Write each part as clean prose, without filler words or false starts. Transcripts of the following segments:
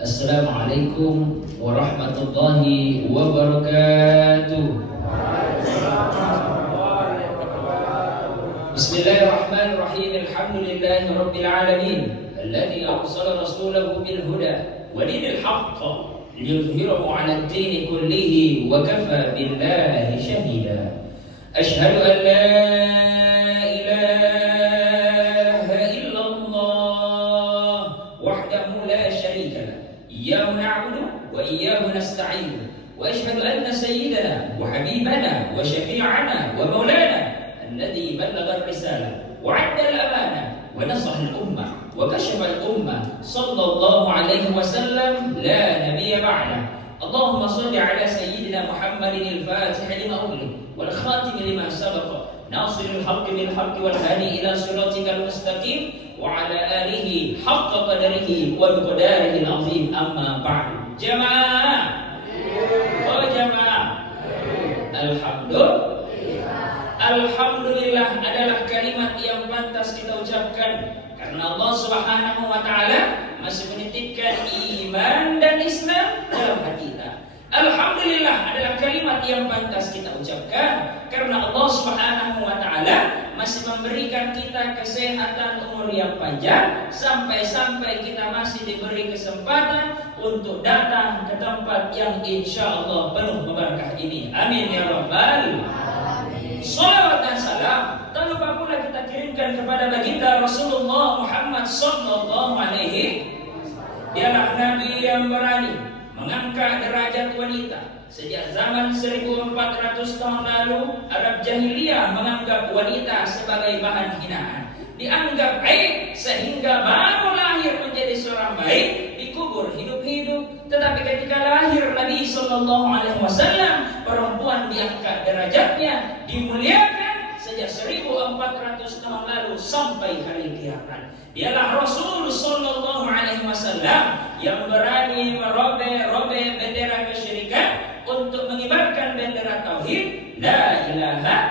Assalamualaikum warahmatullahi wabarakatuh. Bismillahirrahmanirrahim. Alhamdulillahi rabbil alamin alladzi arsala rasulahu bil huda wa dinil haqq liyudhhirahu 'ala ad-din kullihi wa kafa billahi shahida. Asyhadu an la ilaha illallah wahdahu la syarika lah. Iyyahu na'budu wa iyyahu nasta'in. Wa asyhadu anna sayyidana wa habibana wa syafi'ana wa maulana alladzi ballagha ar-risalah wa 'adda al-amanah wa nasaha al-ummah wa kashafa al-ummah sallallahu alaihi wasallam la nabiyya ba'dah. Allahumma shalli ala sayyidina Muhammadin al-fatih lima ughliq wal khatim lima sabaqa nasiril haqqi bil haqqi wal hadi ila siratikal mustaqim wa ala alihi haqqa qadarihi wa biqadarihi al-azim. Amma ba'du. Jamaah, oh jamaah, Alhamdulillah adalah kalimat yang pantas kita ucapkan karena Allah Subhanahu wa taala masih menitipkan iman dan Islam dalam hati kita. Alhamdulillah adalah kalimat yang pantas kita ucapkan karena Allah Subhanahu wa taala masih memberikan kita kesehatan umur yang panjang sampai-sampai kita masih diberi kesempatan untuk datang ke tempat yang insyaallah penuh berkah ini. Amin ya rabbal alamin. Salawat dan salam tak lupa pula kita kirimkan kepada baginda Rasulullah Muhammad sallallahu alaihi wasallam. Dialah nabi yang berani mengangkat derajat wanita. Sejak zaman 1400 tahun lalu, Arab Jahiliyah menganggap wanita sebagai bahan hinaan, dianggap aib sehingga baru lahir menjadi seorang baik dikubur hidup-hidup. Tetapi ketika lahir Nabi sallallahu alaihi wasallam, perempuan diangkat derajatnya, dimuliakan sejak 1400 tahun lalu sampai hari kiamat. Dialah Rasul sallallahu alaihi wasallam yang berani merobek bendera kesyirikan untuk mengibarkan bendera tauhid la ilaha illallah.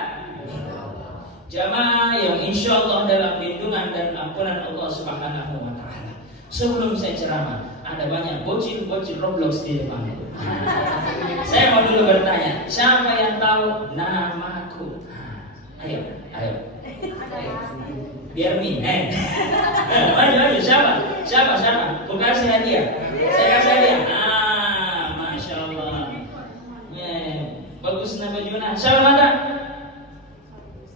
Jamaah yang insyaallah dalam lindungan dan ampunan Allah Subhanahu wa taala. Sebelum saya ceramah, ada banyak bocil-bocil Roblox di depan. Saya mau dulu bertanya, siapa yang tahu namaku? Ayo. Biar maju, siapa? Aku kasih hadiah. Saya kasih hadiah. Masya Allah. Bagus nama Juna. Siapa mata?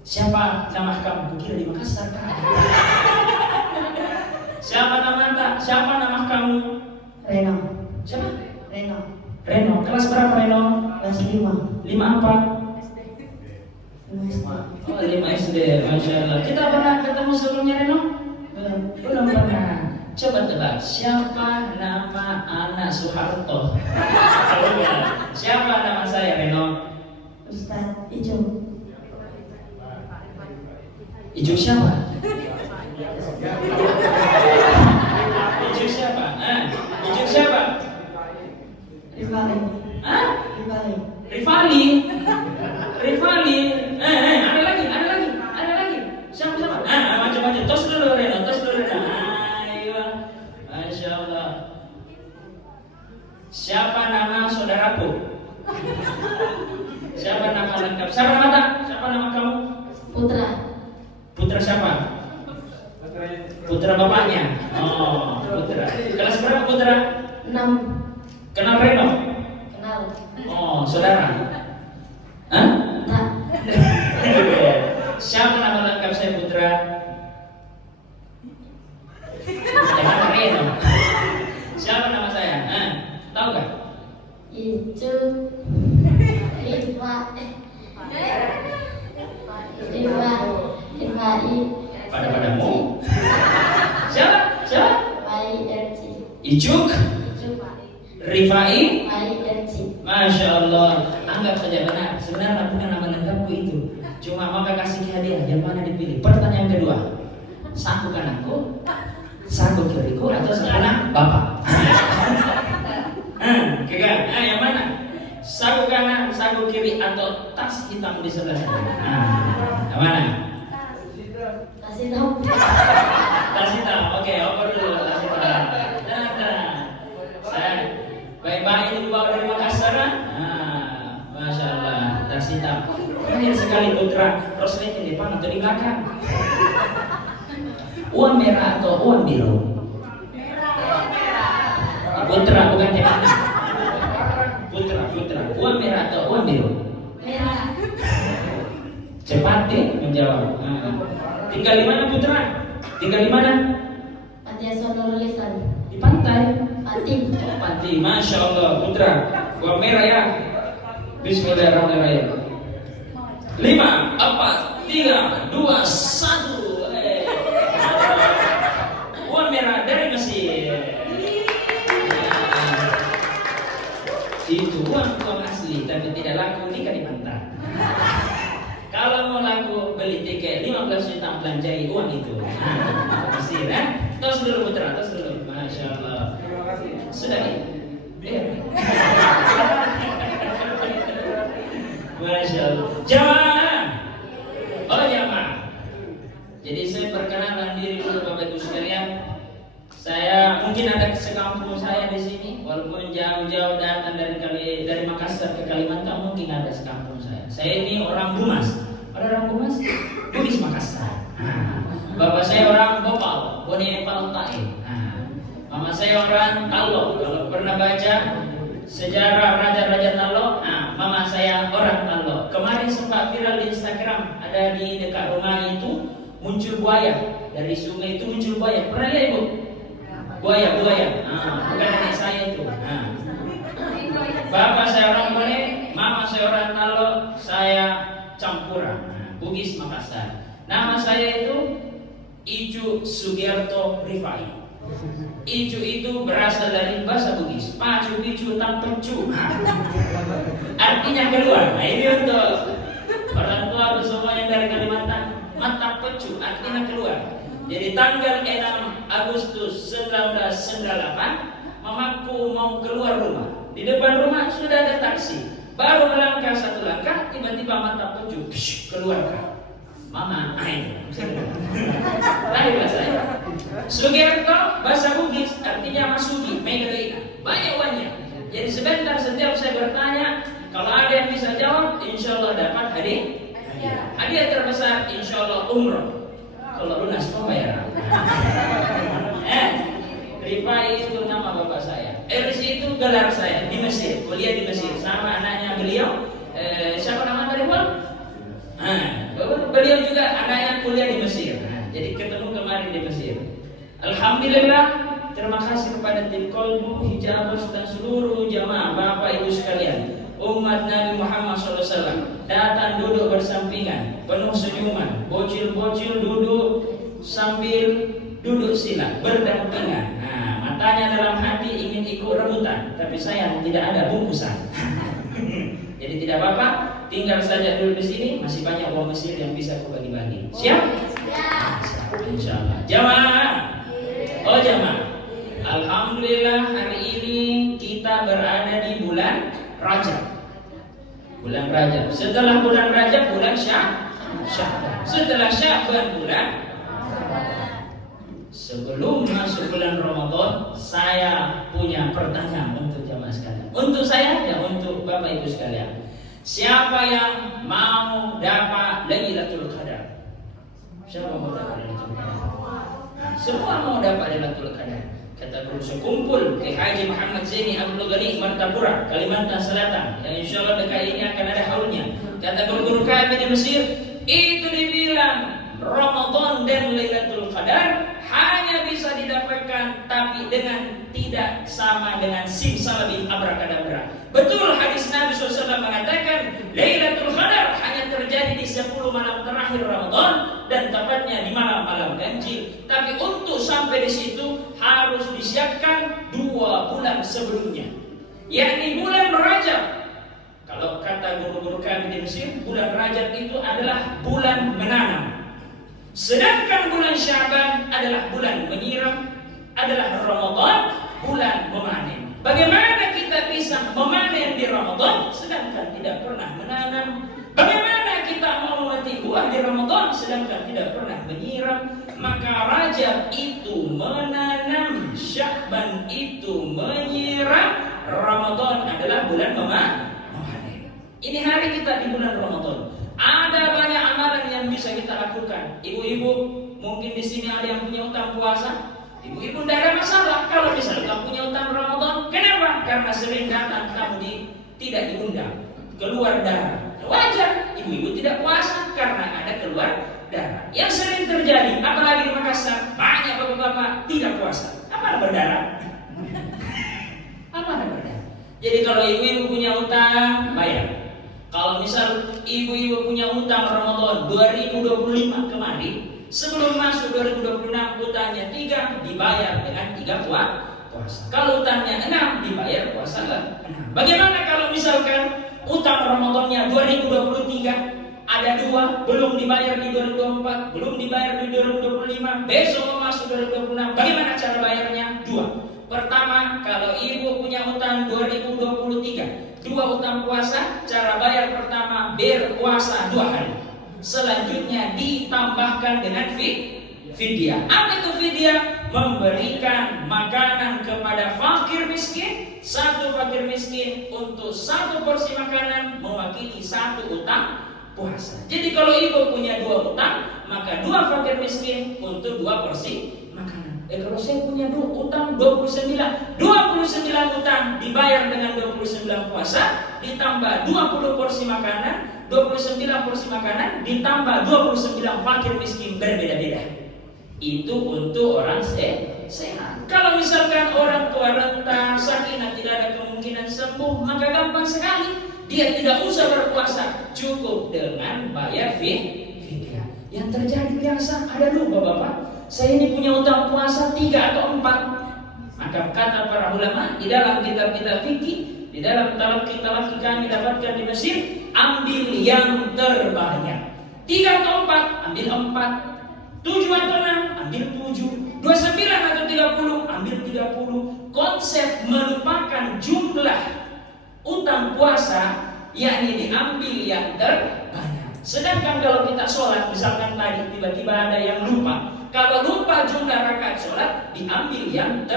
Siapa nama kamu? Kukira di Makassar. Siapa nama kamu? Reno. Siapa? Reno. Kelas berapa Reno? Kelas 5. 5 apa? 5 SD. Oh 5 SD. Masya Allah. Kita pernah ketemu sebelumnya Reno? Belum pernah. Coba tebak, siapa nama anak Soeharto? Siapa nama saya Reno? Ustaz Ijo. Ijo siapa? Ijo siapa? Ijo siapa? Rifali. Rifali. Ada lagi. Siapa? Macam-macam. Tos dulu Reno. Ayo. Masya Allah. Siapa nama saudaraku? Siapa nama lengkap? Siapa nama kamu? Putra siapa? Putra bapaknya. Oh, putra. Kelas berapa putra? 6. Kenal Reno? Kenal. Oh, saudara. Hah? Tak. Siapa nama lengkap saya putra? Jangan Reno. Siapa nama saya? Tahu gak? Ijo. Rifai. Pada-padamu. Siapa? Ijuk. Rifai. Masya Allah. Anggap saja benar. Sebenarnya bukan nama lengkapku itu. Cuma maka kasih hadiah. Yang mana dipilih? Pertanyaan kedua. Saku kananku, saku kiriku, atau sekarang bapak? Yang mana? Saku kanan, saku kiri, atau tas hitam di sebelah sana? Yang mana? Kasih tahu. Tas hitam. Oke, oper dulu tas hitam. bayi dibawa dari Makassar. Masya Allah, tas hitam. Keren sekali putra. Roslet di depan atau di belakang? Uang merah atau uang biru? Putra bukan ya? Putra. Uang merah atau uang biru? Merah. Cepat deh menjawab. Tinggal di mana putra? Tinggal di mana? Panti Asuhan Lisan. Di pantai. Panti. Masya Allah putra. Uang merah ya. Bismillahirrahmanirrahim. 5, 4, 3, 2, 1. Uang merah dari Mesir. Itu uang asli, tapi tidak laku di Kalimantan. Kalau mau laku beli tiket 15 juta belanjai uang itu. Mesir, tos dulu putra, tos dulu. Masya Allah. Sudah nih. Masya Allah. Jamaah. Oh jamaah. Jadi saya perkenalan diri dulu Bapak Ibu sekalian. Saya mungkin ada sekampung saya di sini, walaupun jauh-jauh datang dari Makassar ke Kalimantan, mungkin ada sekampung saya. Saya ini orang Bumas. Ada orang Bumas? Bugis Makassar. Bapak saya orang Bopal, Bone Paltai. Mama saya orang Talo. Kalau pernah baca sejarah raja-raja Talo, mama saya orang Talo. Kemarin sempat viral di Instagram, ada di dekat rumah itu muncul buaya. Dari sungai itu muncul buaya. Pernah lihat Ibu? Buaya. Bukan anak saya itu. Bapak saya orang Bone, mama saya orang Talo, saya campuran. Bugis Makassar. Nama saya itu Icu Sugiarto Rifai. Icu itu berasal dari bahasa Bugis. Pacu, picu, tampecu. Artinya keluar. Nah ini untuk orang tua semua yang dari Kalimantan. Mata pecu artinya keluar. Jadi tanggal 6 Agustus 1998 mamaku mau keluar rumah. Di depan rumah sudah ada taksi. Baru melangkah satu langkah, tiba-tiba mata pecu keluar. Mama, lahirlah saya. Sugiarto bahasa Bugis artinya masuki, megaina, banyak uangnya. Jadi sebentar setiap saya bertanya, kalau ada yang bisa jawab, insya Allah dapat hadiah. Hadiah terbesar, insya Allah umroh. Kalau lunas pembayaran. Rifai itu nama bapak saya. RC itu gelar saya di Mesir, kuliah di Mesir sama anaknya beliau. Siapa nama tadi Bang? Beliau juga anaknya kuliah di Mesir. Jadi ketemu kemarin di Mesir. Alhamdulillah, terima kasih kepada tim Kolbu, Hijabus dan seluruh jamaah Bapak Ibu sekalian. Umat Nabi Muhammad SAW datang duduk bersampingan, penuh senyuman, bocil-bocil duduk sambil duduk sila, berdampingan. Matanya dalam hati ingin ikut rebutan, tapi sayang tidak ada bungkusan. Jadi tidak apa-apa, tinggal saja dulu di sini, masih banyak uang Mesir yang bisa aku bagi-bagi. Siap? Siap. Insyaallah. Jamaah. Oh jamaah. Alhamdulillah hari ini kita berada di bulan Rajab. Bulan Rajab. Setelah bulan Rajab bulan Sya'ban. Setelah Sya'ban bulan. Sebelum masuk bulan Ramadan, saya punya pertanyaan untuk jamaah sekalian. Untuk saya dan untuk Bapak Ibu sekalian. Siapa yang mau dapat Lailatul Qadar? Siapa mau dapat Lailatul Qadar? Semua mau dapat Lailatul Qadar. Kata guru sekumpul ke Haji Muhammad Zaini Abdul Ghani Martapura, Kalimantan Selatan, yang insya Allah dekat ini akan ada haulnya. Kata guru-guru kami di Mesir, itu dibilang Ramadan dan Lailatul Qadar hanya bisa didapatkan tapi dengan tidak sama dengan simsalabim abrakadabra. Betul hadis Nabi SAW mengatakan Lailatul Qadar hanya terjadi di 10 malam terakhir Ramadan dan tepatnya di malam-malam ganjil. Tapi untuk sampai di situ harus disiapkan 2 bulan sebelumnya, yakni bulan Rajab. Kalau kata guru-guru kami di Mesir, bulan Rajab itu adalah bulan menanam. Sedangkan bulan Sya'ban adalah bulan menyiram, adalah Ramadan bulan memanen. Bagaimana kita bisa memanen di Ramadan sedangkan tidak pernah menanam? Bagaimana kita mau memetik buah di Ramadan sedangkan tidak pernah menyiram? Maka Rajab itu menanam, Sya'ban itu menyiram, Ramadan adalah bulan memanen. Ini hari kita di bulan Ramadan. Ada banyak amalan yang bisa kita lakukan. Ibu-ibu, mungkin di sini ada yang punya utang puasa. Ibu-ibu tidak ada masalah kalau misalnya kamu punya utang Ramadan. Kenapa? Karena sering datang kamu tidak diundang, keluar darah. Wajar, ibu-ibu tidak puasa karena ada keluar darah. Yang sering terjadi, apalagi di Makassar, banyak bapak-bapak tidak puasa. Apa berdarah? Apa berdarah? Jadi kalau ibu-ibu punya utang, bayar. Kalau misal ibu-ibu punya utang Ramadan 2025 kemarin, sebelum masuk 2026 utangnya 3 dibayar dengan 3 puasa. Kalau utangnya 6 dibayar puasa 6. Bagaimana kalau misalkan utang Ramadannya 2023 ada 2 belum dibayar di 2024, belum dibayar di 2025, besok mau masuk 2026, bagaimana cara bayarnya? 2. Pertama, kalau ibu punya utang 2023, 2 utang puasa, cara bayar pertama berpuasa 2 hari. Selanjutnya ditambahkan dengan fidyah. Apa itu fidyah? Memberikan makanan kepada fakir miskin. 1 fakir miskin untuk 1 porsi makanan mewakili 1 utang puasa. Jadi kalau ibu punya 2 utang, maka 2 fakir miskin untuk 2 porsi makanan. Kalau saya punya utang 29 utang dibayar dengan 29 puasa, ditambah 20 porsi makanan, 29 porsi makanan ditambah 29 fakir miskin berbeda-beda. Itu untuk orang sehat. Kalau misalkan orang tua renta, sakit, tidak ada kemungkinan sembuh, maka gampang sekali. Dia tidak usah berpuasa, cukup dengan bayar fidyah. Yang terjadi biasa, ada lupa bapak, saya ini punya utang puasa 3 atau 4. Maka kata para ulama di dalam kitab-kitab fikih, di dalam talaqi kami dapatkan di Mesir, ambil yang terbanyak. 3 atau 4, ambil 4. 7 atau 6, ambil 7. 29 atau 30, ambil 30. Konsep melupakan jumlah utang puasa, yakni diambil yang terbanyak. Sedangkan kalau kita sholat, misalkan tadi tiba-tiba ada yang lupa, kalau lupa jumlah rakaat sholat, diambil yang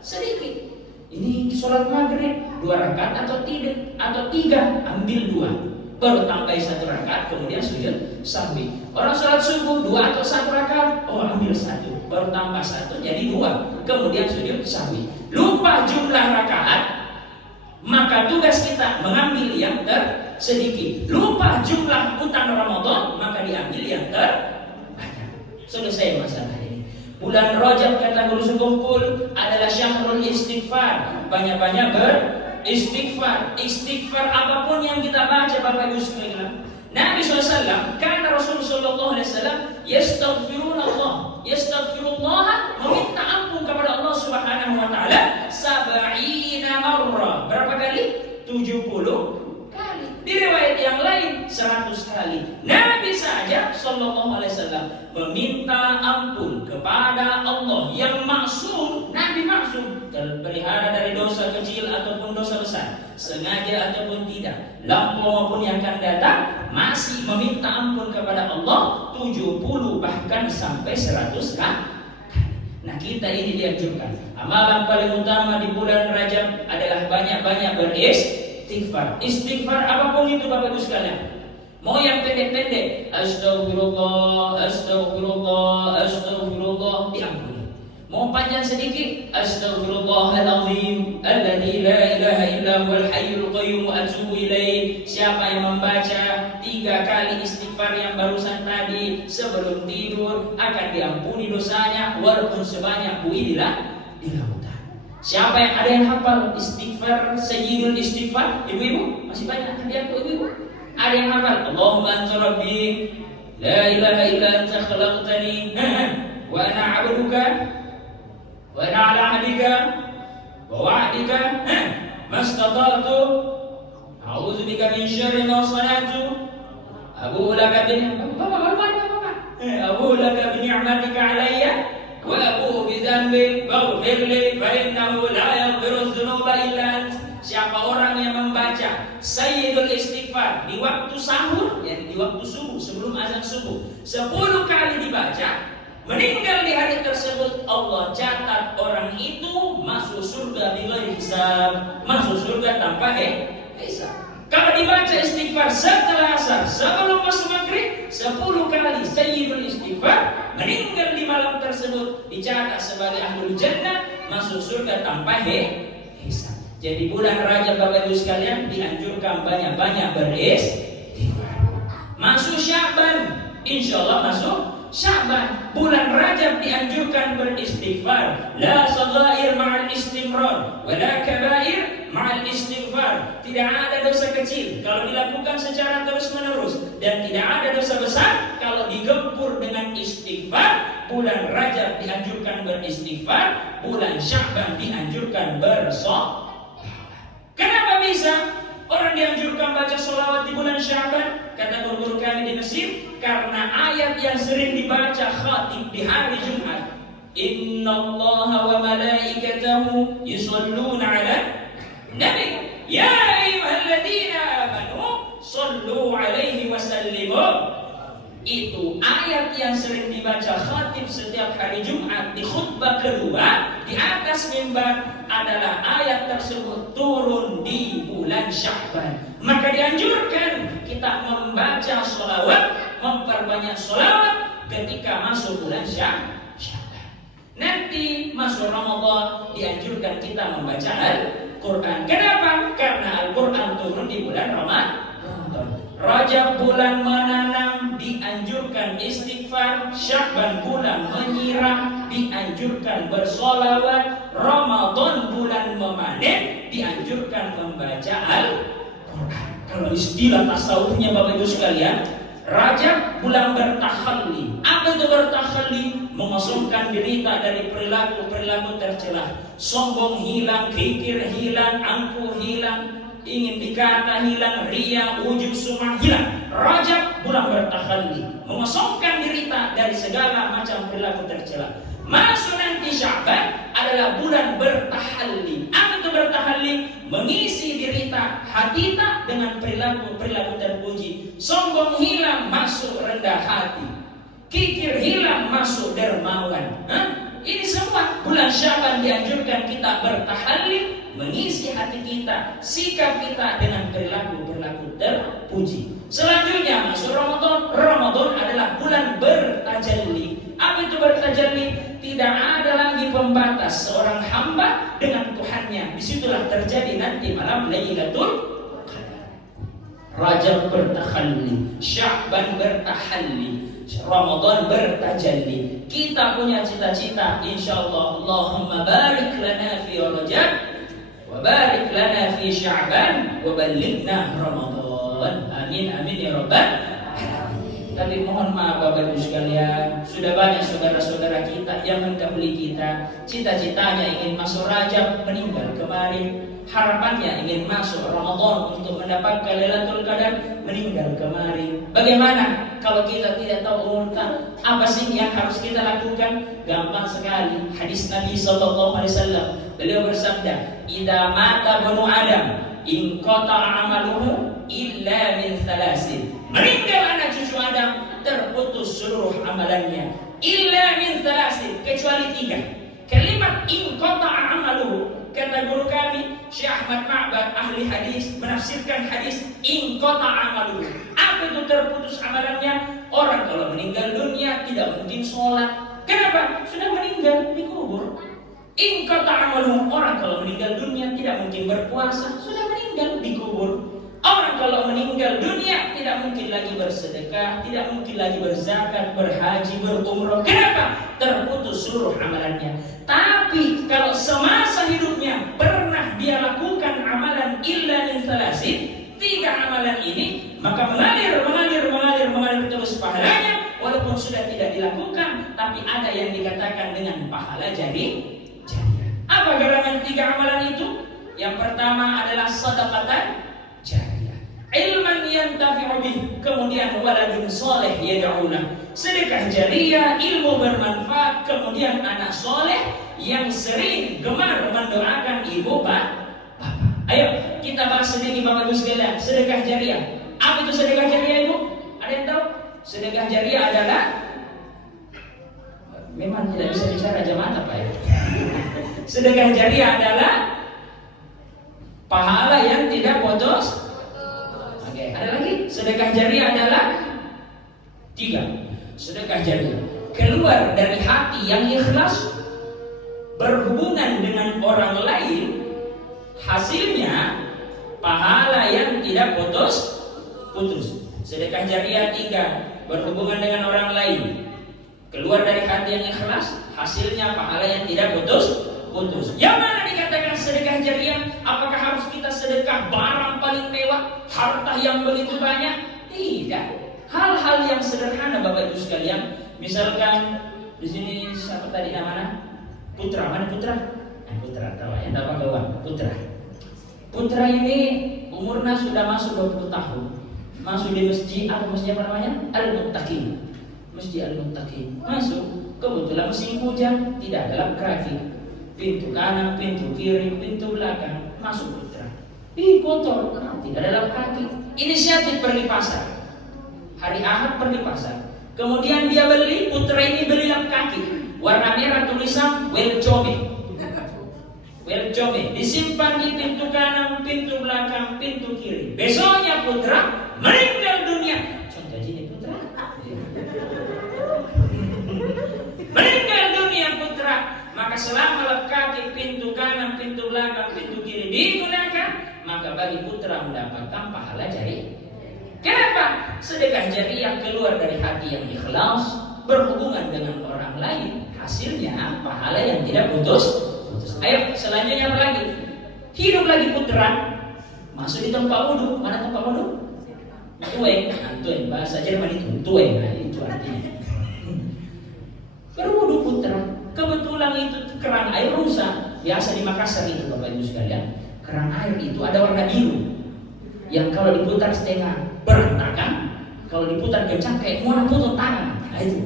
sedikit. Ini sholat maghrib 2 rakaat atau 3, ambil 2, baru tambah 1 rakaat, kemudian sujud sahwi. Orang sholat subuh 2 atau 1 rakaat, ambil 1, baru tambah 1 jadi 2, kemudian sujud sahwi. Lupa jumlah rakaat, maka tugas kita mengambil yang sedikit. Lupa jumlah utang Ramadan, maka diambil yang terbanyak. Selesai masalah ini. Bulan Rajab kata guru sekumpul adalah syahrul istighfar. Banyak-banyak beristighfar. Istighfar apapun yang kita baca Bapak Ibu sekalian. Nabi SAW, karena Rasulullah SAW yastaghfirullah, meminta ampun kepada Allah Subhanahu wa taala 70 marrah. Berapa kali? 70 kali. Di riwayat yang lain 100 kali. Nabi saja sallallahu alaihi wasallam meminta ampun kepada Allah yang maksum. Nabi maksum, terpelihara dari dosa kecil ataupun dosa besar, sengaja ataupun tidak, lampau maupun yang akan datang, masih meminta ampun kepada Allah 70 bahkan sampai 100 kali. Nah, kita ini dianjurkan. Amalan paling utama di bulan Rajab adalah banyak-banyak beristighfar. Istighfar apapun itu Bapak Ibu sekalian. Mau yang pendek-pendek, astagfirullah, astagfirullah, astagfirullah, diampuni. Mau panjang sedikit, astagfirullahaladzim, alladzi la ilaha illa huwal hayyul qayyum wa atubu ilaih. Siapa yang membaca 3 kali istighfar yang barusan tadi sebelum tidur, akan diampuni dosanya walaupun sebanyak buih di lautan. Siapa yang ada yang hafal istighfar, sayyidul istighfar? Ibu-ibu, masih banyak hadiah untuk ibu-ibu. Ada yang hafal, Allahumma anta rabbi, la ilaha illa anta khalaqtani, wa ana 'abduka, wa ana 'ala 'ahdika wa wa'dika mastata'tu, a'udzu bika min syarri ma sana'tu, abu'u laka bi ni'matika 'alayya wa abu'u bi dhanbi faghfir li fa innahu la yaghfiru dzunuba illa anta. Siapa orang yang membaca sayyidul istighfar di waktu sahur, yakni di waktu subuh, sebelum azan subuh, 10 kali dibaca, meninggal di hari tersebut, Allah catat orang itu masuk surga bighairi hisab, masuk surga tanpa hisab. Kalau dibaca istighfar setelah asar, sebelum masuk maghrib 10 kali sayyidul istighfar, meninggal di malam tersebut dicatat sebagai ahlul jannah, masuk surga tanpa hisab. Jadi bulan Rajab Bapak Ibu sekalian dianjurkan banyak-banyak beristighfar. Masuk Syaban, insyaallah masuk Syaban. Bulan Rajab dianjurkan beristighfar. La saghair ma'al istimrar, wa la kabair ma'al istighfar. Tidak ada dosa kecil kalau dilakukan secara terus-menerus, dan tidak ada dosa besar kalau digempur dengan istighfar. Bulan Rajab dianjurkan beristighfar, bulan Syaban dianjurkan bersolawat. Kenapa bisa orang dianjurkan baca sholawat di bulan Syaban? Kata guru-guru kami di Mesir, karena ayat yang sering dibaca khatib di hari Jumat, Innallaha wa malaikatahu yusholluna ala nabi ya ayyuhalladzina amanu shollu alaihi wa sallimu. Itu ayat yang sering dibaca khatib setiap hari Jumat di khutbah kedua di atas mimbar, adalah ayat tersebut turun di bulan Sya'ban. Maka dianjurkan kita membaca sholawat, memperbanyak sholawat ketika masuk bulan Sya'ban. Nanti masuk Ramadan dianjurkan kita membaca Al-Quran. Kenapa? Karena Al-Quran turun di bulan Ramadan. Rajab bulan menanam dianjurkan istighfar, Sya'ban bulan menyiram dianjurkan bersolawat, Ramadan bulan memanen dianjurkan membaca Al-Quran. Kalau istilah tasawufnya Bapak Ibu sekalian, Rajab bulan bertakhalli. Apa itu bertakhalli? Mengosongkan diri dari perilaku-perilaku tercela. Sombong hilang, kikir hilang, angkuh hilang, ingin dikata hilang, ria, ujub, sum'ah hilang. Rajab bulan bertakhalli, mengosongkan diri dari segala macam perilaku tercela. Masuk nanti Sya'ban adalah bulan bertahalli. Apa itu bertahalli? Mengisi diri hati dengan perilaku terpuji. Sombong hilang, masuk rendah hati. Kikir hilang, masuk dermawan. Ini semua bulan Sya'ban dianjurkan kita bertahalli, mengisi hati kita, sikap kita dengan perilaku terpuji. Selanjutnya masuk Ramadan. Ramadan adalah bulan bertajalli. Apa itu bertajalli? Tidak ada lagi pembatas seorang hamba dengan Tuhannya. Disitulah terjadi nanti malam Lailatul Qadar. Rajab bertahalli, Sya'ban bertahalli, Ramadan bertajalli. Kita punya cita-cita, insyaallah, Allahumma barik lana fi Rajab wa barik lana fi Sya'ban wa ballighna Ramadan. Amin amin ya rabbal alamin. Tapi mohon maaf Bapak Ibu sekalian, sudah banyak saudara-saudara kita yang mendahului kita, cita-citanya ingin masuk Rajab, meninggal kemarin. Harapannya ingin masuk Ramadan untuk mendapatkan Lailatul Qadar, meninggal kemarin. Bagaimana kalau kita tidak tahu urut apa sih yang harus kita lakukan? Gampang sekali. Hadis Nabi SAW, beliau bersabda, "Idza mata banu Adam, in qata'a amaluhu illa min thalasin." Meninggal anak cucu Adam, terputus seluruh amalannya. Illa min thalasin, kecuali 3. Kalimat in qata'a amaluhu, kata guru kami Syekh Ahmad Ma'bad, ahli hadis, menafsirkan hadis in qata'a amaluhu. Apa itu terputus amalannya? Orang kalau meninggal dunia tidak mungkin sholat. Kenapa? Sudah meninggal, dikubur. In qata'a amaluhu, orang kalau meninggal dunia tidak mungkin berpuasa, sudah meninggal, dikubur. Orang kalau meninggal dunia tidak mungkin lagi bersedekah, tidak mungkin lagi berzakat, berhaji, berumrah. Kenapa? Terputus seluruh amalannya. Tapi kalau semasa hidupnya pernah dia lakukan amalan illa min thalasin, 3 amalan ini, maka mengalir terus pahalanya, walaupun sudah tidak dilakukan, tapi ada yang dikatakan dengan pahala jariah. Apa gerangan 3 amalan itu? Yang pertama adalah sedekatan jariyah, ilman yantafi'u bih, kemudian waladun soleh yad'ulah, sedekah jariyah, ilmu bermanfaat, kemudian anak soleh yang sering gemar mendoakan ibu bapak. Ayo kita bahas sedikit Bapak Ibu sekalian, sedekah jariyah. Apa itu sedekah jariyah Ibu? Ada yang tahu? Sedekah jariyah adalah Memang tidak bisa bicara jamaah apa ya. Sedekah jariah adalah pahala yang tidak putus. Oke, ada lagi. Sedekah jariah adalah 3. Sedekah jariah keluar dari hati yang ikhlas, berhubungan dengan orang lain, hasilnya pahala yang tidak putus. Sedekah jariah 3, berhubungan dengan orang lain, keluar dari hati yang ikhlas, hasilnya pahala yang tidak putus. Yang mana dikatakan sedekah jariah? Apakah harus kita sedekah barang paling mewah, harta yang begitu banyak? Tidak. Hal-hal yang sederhana Bapak Ibu sekalian. Misalkan di sini siapa tadi namanya? Putra, mana Putra? Putra, tahu ya, tahu kawan. Putra ini umurnya sudah masuk 20 tahun. Masuk di masjid, masjid apa namanya? Al-Muttaqin. Masjid Al-Muttaqin. Masuk, kebetulan musim hujan, tidak ada lap-lap. Pintu kanan, pintu kiri, pintu belakang, masuk Putra. Kotor, tidak ada lap kaki. Inisiatif pergi pasar. Hari Ahad pergi pasar. Kemudian dia beli, Putra ini beli lap kaki warna merah, tulisan Welcome. Disimpan di pintu kanan, pintu belakang, pintu kiri. Besoknya Putra meninggal dunia. Contoh ini Putra meninggal dunia Putra. Maka selama lap kaki, pintu kanan, pintu belakang, pintu kiri digunakan, maka bagi Putra mendapatkan pahala jariah. Kenapa? Sedekah jariah keluar dari hati yang ikhlas, berhubungan dengan orang lain, hasilnya pahala yang tidak putus. Ayo selanjutnya apa lagi? Hidup lagi Putra, masuk di tempat wudhu. Mana tempat wudhu? Tueng, bahasa Jerman itu tueng, itu artinya. Berwudhu Putra, kebetulan itu keran air rusak. Biasa di Makassar itu Bapak Ibu sekalian, keran air itu ada warna biru, yang kalau diputar setengah berantakan, kalau diputar kencang kayak mau putus tangan. Nah itu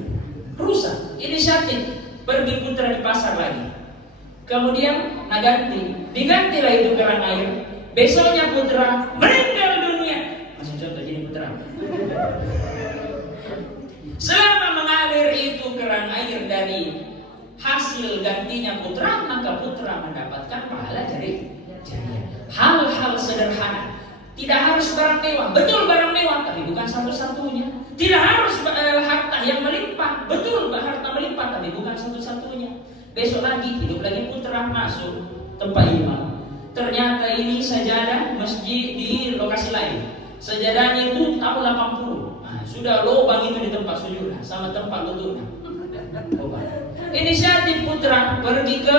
rusak. Inisiatif pergi Putra di pasar lagi. Kemudian digantilah itu keran air. Besoknya Putra meninggal dunia. Masih contoh jadi Putra. Selama mengalir itu keran air dari hasil gantinya Putra, maka Putra mendapatkan pahala jariah. Hal-hal sederhana. Tidak harus barang mewah, betul barang mewah, tapi bukan satu-satunya. Tidak harus harta yang melimpah, betul harta melimpah, tapi bukan satu-satunya. Besok lagi, hidup lagi Putra masuk tempat imam. Ternyata ini sajadah masjid di lokasi lain. Sajadahnya itu tahun 80. Nah, sudah lubang itu di tempat sujud sama tempat lututnya. Inisiatif Putra pergi ke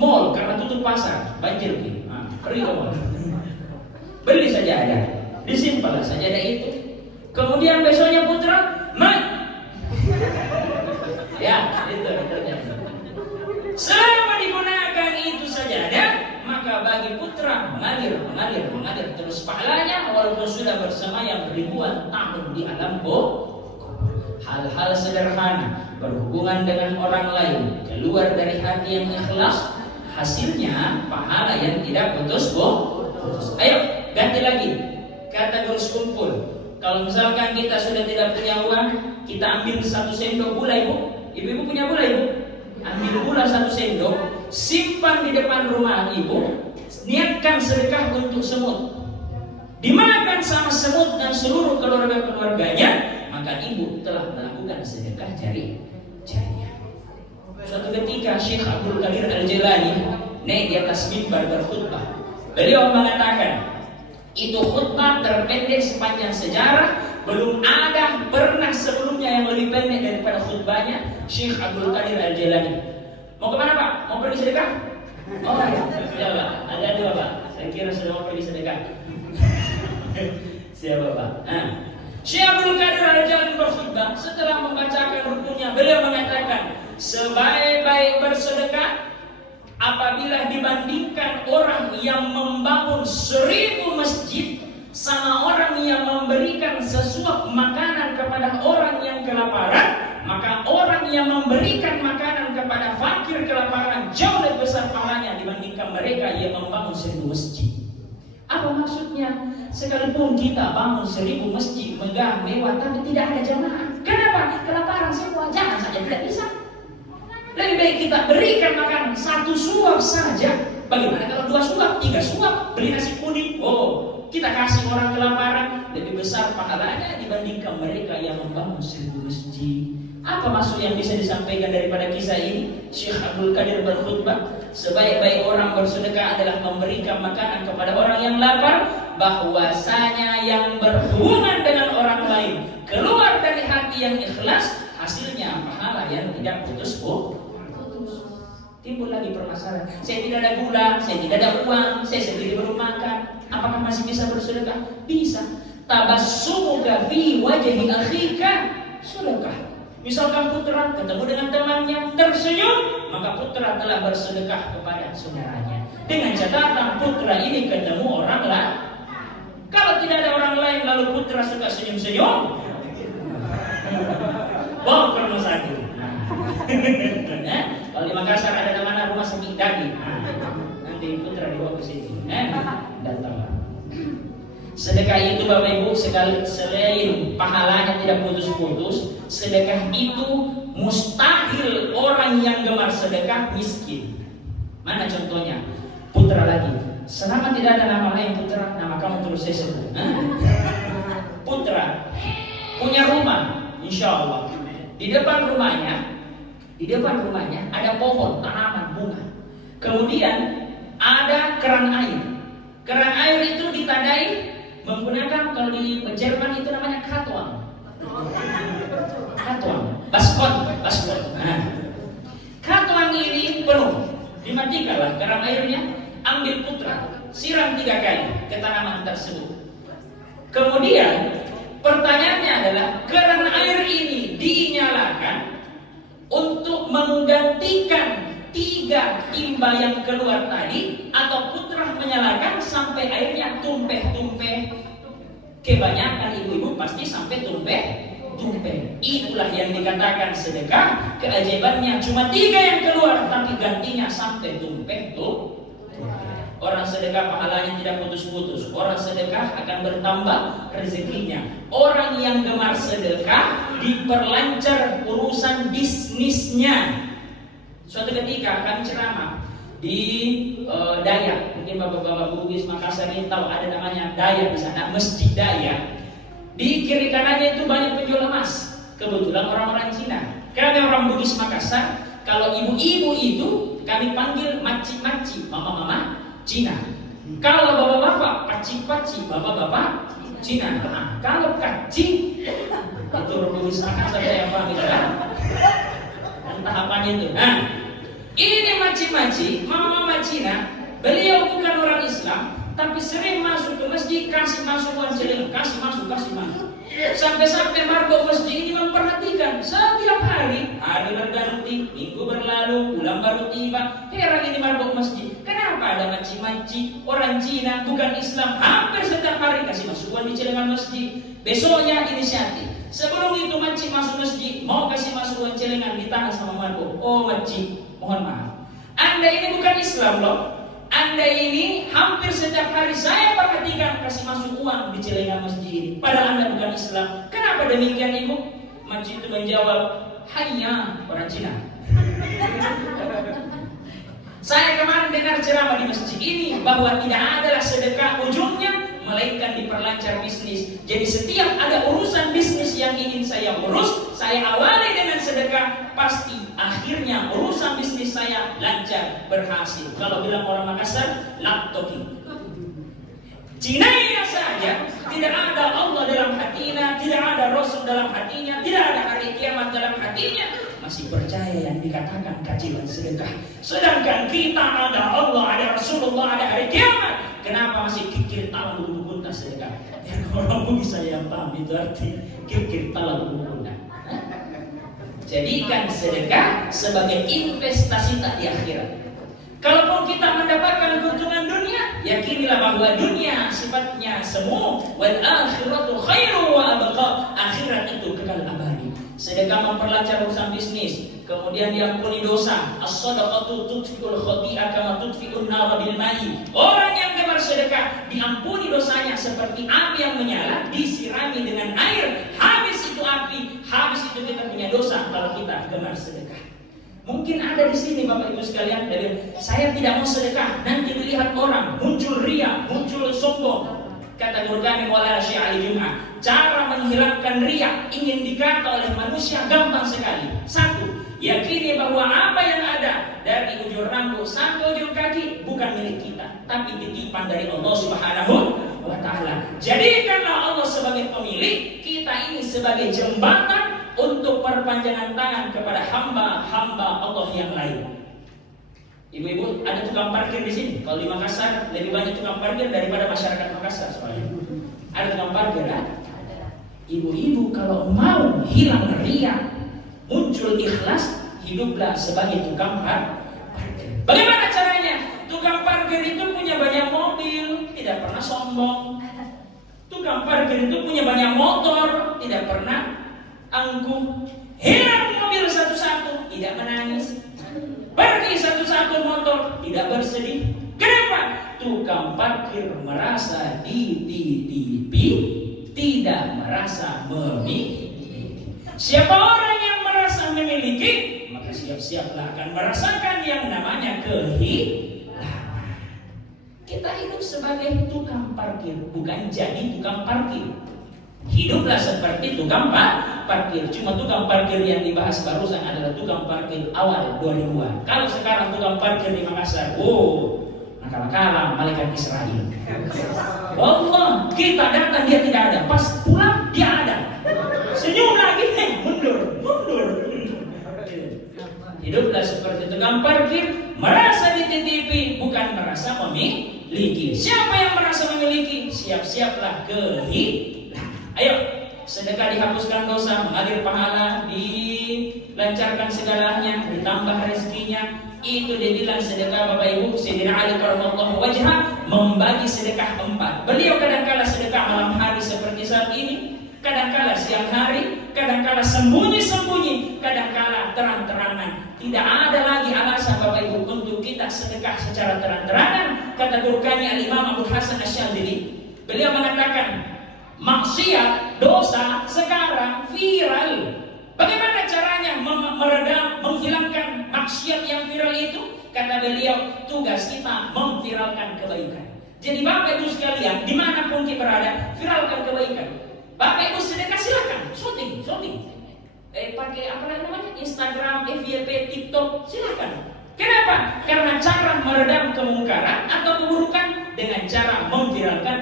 mall karena tutup pasar, banjir gitu. Nah, pergi ke mall. Beli sajadah, disimpanlah sajadah itu. Kemudian besoknya Putra ya, itu terjadi. Selama digunakan itu sajadah, maka bagi Putra mengalir terus pahalanya walaupun sudah bersemayam ribuan tahun di alam hal-hal sederhana, berhubungan dengan orang lain, keluar dari hati yang ikhlas, hasilnya pahala yang tidak putus. Ayo ganti lagi kata gurus kumpul. Kalau misalkan kita sudah tidak punya uang, kita ambil 1 sendok gula ibu punya gula ibu, ambil gula 1 sendok, simpan di depan rumah ibu, niatkan sedekah untuk semut, dimakan sama semut dan seluruh keluarganya, maka ibu telah melakukan sedekah jariah. Suatu ketika Syekh Abdul Qadir Al-Jilani naik di atas mimbar berkhutbah. Beliau mengatakan, itu khutbah terpendek sepanjang sejarah, belum ada pernah sebelumnya yang lebih pendek daripada khutbahnya Syekh Abdul Qadir Al-Jilani. Mau kemana Pak? Mau pergi sedekah? Oh ya Pak, ada dua Pak. Saya kira sudah mau pergi sedekah. Siapa Pak? Syekh Abdul Qadir Al-Jilani berkhutbah. Setelah membacakan rukunnya, beliau mengatakan, sebaik-baik bersedekah apabila dibandingkan orang yang membangun 1000 masjid sama orang yang memberikan sesuap makanan kepada orang yang kelaparan, maka orang yang memberikan makanan kepada fakir kelaparan jauh lebih besar pahalanya dibandingkan mereka yang membangun 1000 masjid. Apa maksudnya? Sekalipun kita bangun 1000 masjid megah mewah tapi tidak ada jamaah. Kenapa? Kelaparan semua. Jangan saja tidak bisa. Lebih baik kita berikan makanan 1 suap saja. Bagaimana kalau 2 suap, 3 suap, beli nasi kuning? Oh, kita kasih orang kelaparan, lebih besar pahalanya dibandingkan mereka yang membangun 1000 masjid. Apa maksud yang bisa disampaikan daripada kisah ini? Syekh Abdul Qadir berkhutbah, sebaik-baik orang bersedekah adalah memberikan makanan kepada orang yang lapar, bahwasanya yang berhubungan dengan orang lain keluar dari hati yang ikhlas, hasilnya pahala yang tidak putus. Timbul lagi permasalahan. Saya tidak ada gula, saya tidak ada uang, saya sendiri belum makan. Apakah masih bisa bersedekah? Bisa. Tabassumuka fi wajhi akhika sedekah. Misalkan putra ketemu dengan temannya tersenyum, maka putra telah bersedekah kepada saudaranya. Dengan catatan putra ini ketemu orang lain. Kalau tidak ada orang lain lalu putra suka senyum-senyum, bawa ke rumah sakit. Kalau di Makassar ada namanya rumah sakit daging. Nanti putra dibawa ke sini. Datanglah. Sedekah itu Bapak Ibu selain pahalanya tidak putus-putus, sedekah itu mustahil orang yang gemar sedekah miskin. Mana contohnya? Putra lagi. Selama tidak ada nama lain putra, nama kamu terus saya sebut. Putra punya rumah, insya Allah. Di depan rumahnya ada pohon tanaman bunga. Kemudian ada keran air. Keran air itu ditandai menggunakan, kalau di Jerman itu namanya Katwang, baskot. Katwang ini penuh, dimatikanlah keran airnya, ambil putra, siram 3 kali ke tanaman tersebut. Kemudian pertanyaannya adalah keran air ini dinyalakan untuk menggantikan 3 timba yang keluar tadi, atau putra menyalakan sampai airnya tumpeh-tumpeh. Kebanyakan ibu-ibu pasti sampai tumpeh-tumpeh. Itulah yang dikatakan sedekah. Keajaibannya cuma 3 yang keluar, tapi gantinya sampai tumpeh-tumpeh. Orang sedekah pahalanya tidak putus-putus. Orang sedekah akan bertambah rezekinya. Orang yang gemar sedekah diperlancar urusan bisnisnya. Suatu ketika kami ceramah di Dayak, mungkin bapak-bapak Bugis Makassar ini tahu ada namanya Dayak di sana, Masjid Dayak. Di kiri kanannya itu banyak penjual emas. Kebetulan orang-orang Cina. Kami orang Bugis Makassar, kalau ibu-ibu itu kami panggil maci-maci, mama-mama Cina. Kalau bapak-bapak, paci-paci, bapak-bapak Cina. Nah, kalau kaci itu orang Bugis Makassar saya panggil kan? Tahapannya itu. Nah, ini maci-maci, mama-mama Cina. Beliau bukan orang Islam, tapi sering masuk ke masjid, kasih masuk uang celengan, kasih masuk. Sampai-sampai marbot masjid ini memperhatikan setiap hari berganti, minggu berlalu, bulan baru tiba. Heran ini marbot masjid. Kenapa ada maci-maci orang Cina bukan Islam hampir setiap hari kasih masuk uang di celengan masjid? Besoknya inisiatif. Sebelum itu makcik masuk masjid, mau kasih masuk uang celengan, ditahan sama marbot. Oh makcik, mohon maaf, Anda ini bukan Islam loh. Anda ini hampir setiap hari saya perhatikan kasih masuk uang di celengan masjid. Padahal Anda bukan Islam. Kenapa demikian ibu? Makcik itu menjawab, hanya orang Cina. Saya kemarin dengar ceramah di masjid ini bahwa tidak adalah sedekah ujungnya melainkan diperlancar bisnis. Jadi setiap ada urusan bisnis yang ingin saya urus, saya awali dengan sedekah, pasti akhirnya urusan bisnis saya lancar, berhasil. Kalau bilang orang Makassar, laptoki. Cinanya saja tidak ada Allah dalam hatinya, tidak ada Rasul dalam hatinya, tidak ada hari kiamat dalam hatinya, masih percaya yang dikatakan kajian sedekah. Sedangkan kita ada Allah, ada Rasulullah, ada hari kiamat. Kenapa masih kikir talang bulu-bulu sedekah? Ya orang bisa yang paham itu arti kikir talang bulu-bulu. Jadikan sedekah sebagai investasi tak di akhirat. Kalaupun kita mendapatkan keuntungan dunia, yakinilah bahwa dunia sifatnya semu, wal akhiratu khairu wa abqa. Akhirat itu kekal abadi. Sedekah memperlancar urusan bisnis, kemudian diampuni dosa. As-shadaqatu tudfi'ul khati'a kama tudfi'un nar bil ma'i. Orang yang gemar sedekah diampuni dosanya seperti api yang menyala disirami dengan air. Habis itu api, habis itu kita punya dosa kalau kita gemar sedekah. Mungkin ada di sini Bapak Ibu sekalian, dari saya tidak mau sedekah, nanti dilihat orang, muncul ria, muncul sombong. Kata guru kami Maulana Syekh Ali Jum'ah, cara menghilangkan ria ingin dikata oleh manusia gampang sekali. Satu, yakini bahwa apa yang ada dari ujung rambut sampai ujung kaki bukan milik kita, tapi titipan dari Allah Subhanahu wa Ta'ala. Jadikanlah Allah sebagai pemilik, kita ini sebagai jembatan untuk perpanjangan tangan kepada hamba-hamba Allah yang lain. Ibu-ibu, ada tukang parkir di sini. Kalau di Makassar lebih banyak tukang parkir daripada masyarakat Makassar soalnya. Ada tukang parkir, kan? Ibu-ibu kalau mau hilang ria, muncul ikhlas, hiduplah sebagai tukang parkir. Bagaimana caranya? Tukang parkir itu punya banyak mobil, tidak pernah sombong. Tukang parkir itu punya banyak motor, tidak pernah angkuh. Hilang mobil satu-satu, tidak menangis. Pergi satu-satu motor, tidak bersedih. Kenapa? Tukang parkir merasa dititipi, tidak merasa memiliki. Siapa orang yang merasa memiliki, maka siap-siaplah akan merasakan yang namanya kehilangan. Kita hidup sebagai tukang parkir, bukan jadi tukang parkir. Hiduplah seperti tukang parkir. Cuma tukang parkir yang dibahas barusan adalah tukang parkir awal 2000-an. Kalau sekarang tukang parkir di Makassar, nakal-nakalan malaikat Israel. Allah, kita datang dia tidak ada, pas pulang dia ada. Senyum lagi, mundur. Hiduplah seperti tukang parkir, merasa dititipi, bukan merasa memiliki. Siapa yang merasa memiliki, siap-siaplah kehilangan. Ayo, sedekah dihapuskan dosa, mengalir pahala, dilancarkan segalanya, ditambah rezekinya. Itu dibilang sedekah Bapak Ibu. Sayyidina Ali karramallahu wajhah membagi sedekah 4. Beliau kadang-kala sedekah malam hari seperti saat ini, kadang-kala siang hari, kadang-kala sembunyi-sembunyi, kadang-kala terang-terangan. Tidak ada lagi alasan Bapak Ibu untuk kita sedekah secara terang-terangan. Kata guru kami Al-Imam Abu Hasan Asy-Syadzili, beliau mengatakan, maksiat, dosa sekarang viral. Bagaimana caranya meredam, menghilangkan maksiat yang viral itu? Kata beliau, tugas kita memviralkan kebaikan. Jadi Bapak Ibu sekalian, dimanapun kita berada, viralkan kebaikan. Bapak Ibu sedekah silakan, shooting. Pakai apa namanya? Instagram, FYP, TikTok, silakan. Kenapa? Karena cara meredam kemungkaran atau keburukan dengan cara memviralkan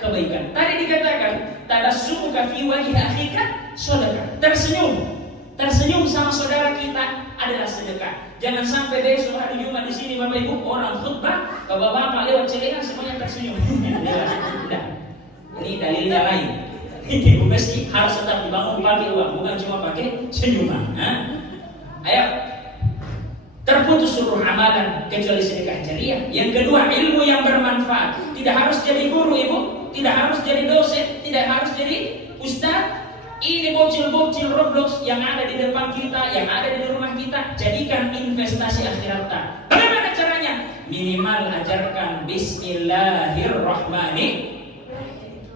kebaikan. Tadi dikatakan, tabassumuka fi wajhi akhika sedekah. Tersenyum sama saudara kita adalah sedekah. Jangan sampai besok hari Jumat di sini Bapak Ibu orang khutbah, bapak-bapak lewat celengan semuanya tersenyum. Tidak. Ini dalilnya lain. Ibu mesti harus tetap dibangun pakai uang, bukan cuma pakai senyuman. Ayo. Terputus seluruh amalan kecuali sedekah jariah. Yang kedua, ilmu yang bermanfaat. Tidak harus jadi guru Ibu, tidak harus jadi dosen, tidak harus jadi ustaz. Ini bocil-bocil Roblox yang ada di depan kita, yang ada di rumah kita, jadikan investasi akhirat. Bagaimana caranya? Minimal ajarkan Bismillahirrahmanirrahim.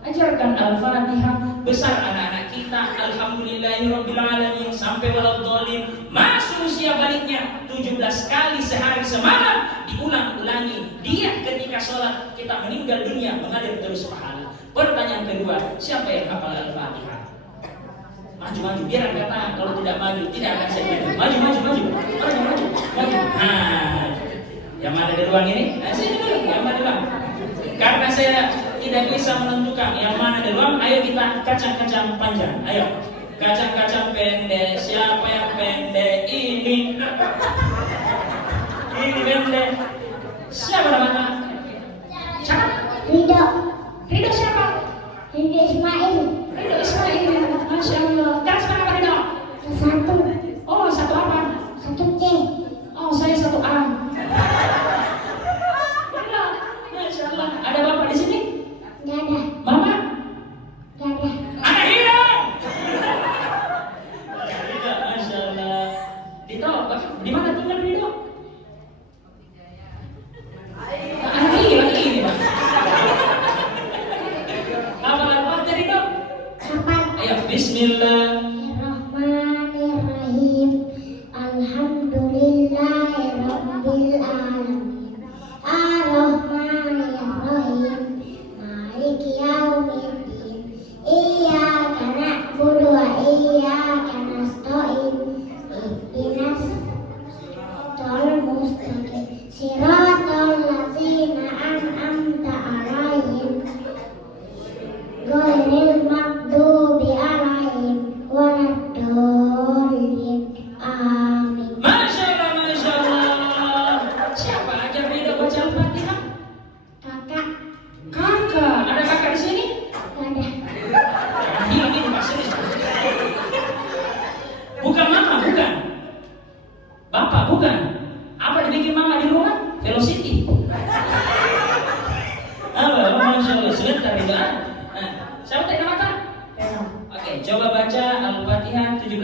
Ajarkan Al-Fatihah. Besar anak-anak kita, Alhamdulillahirrabbilalamin, sampai waladhdallin. Masuk usia baliknya 17 kali sehari semalam, diulang-ulangi. Dia ketika sholat, kita meninggal dunia, mengalir terus pahala. Pertanyaan kedua, siapa yang hafal Al-Fatihah? Maju, biar angkat tangan. Kalau tidak maju, tidak akan saya maju. Maju. Nah, yang mana di ruang ini? Sini dulu, yang mana di ruang? Karena saya tidak bisa menentukan yang mana di ruang, ayo kita kacang-kacang panjang. Ayo, kacang-kacang pendek. Siapa yang pendek? Ini pendek. Siapa namanya? Siapa? Ridho siapa? Ridho Ismail. Masya Allah. Kelas berapa Ridho? 1. Oh, 1 apa? 1 C. Oh, saya 1 A. Masya Allah. Ada bapak di sini? Gak ada. Mama? Gak ada. Anak hilang. Masya Allah. Ridho, di mana tinggal Ridho?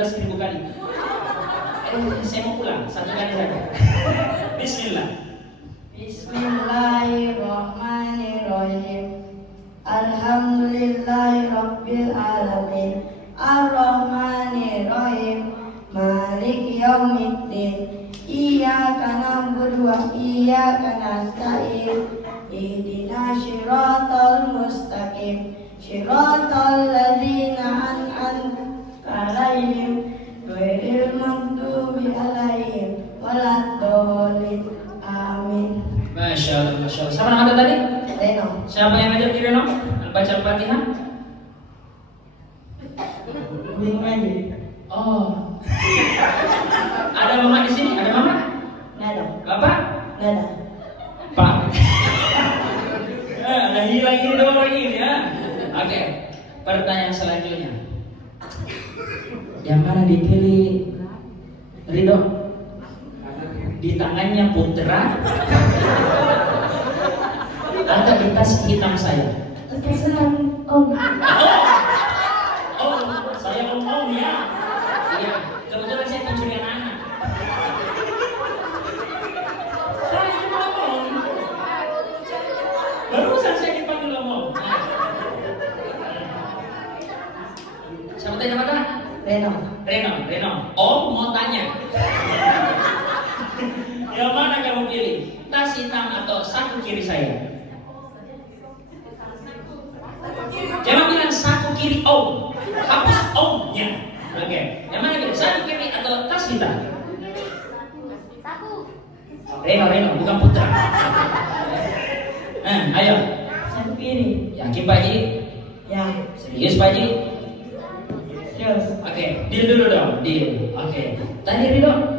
17.000 kali. Saya mau pulang, 1 kali saja. Bismillah. Bismillahirrahmanirrahim. Alhamdulillahirabbil alamin. Ar-Rahmanirrahim. Maliki yaumiddin. Iyyaka na'budu wa iyyaka nasta'in. Ihdinas shiratal mustaqim. Shiratal ladzina an'amta 'alaihim ghairil maghdubi 'alaihim waladdallin. Amin. Masya Allah, Masya Allah. Siapa nama tadi? Reno. Siapa yang ngajak di Reno? Baca Al-Fatihah? Belum aja. Oh. Ada mama di sini? Ada mama? Nggak ada. Bapak? Nggak ada. Pak. Ada hilang ini doang lagi ya. Oke. Pertanyaan selanjutnya. Yang mana dipilih Ridho? Di tangannya Putra atau di tas hitam saya? Terserah Om. Oh, saya om ya. Iya, kebetulan saya pencurian anak. Saya om. Barusan saya dipanggil om. Siapa tanya apa? Reno. Reno. Om mau tanya. Yang mana kamu pilih? Tas hitam atau saku kiri saya? Jangan bilang saku kiri om. Hapus omnya. Oke. Yang mana pilih? Saku kiri atau tas hitam? Reno, bukan Putra. Ayo. Satu kiri. Yakin Pak Haji? Ya. Serius Pak Haji? Terus. Oke, deal dulu dong, deal. Oke, tadi Ridho.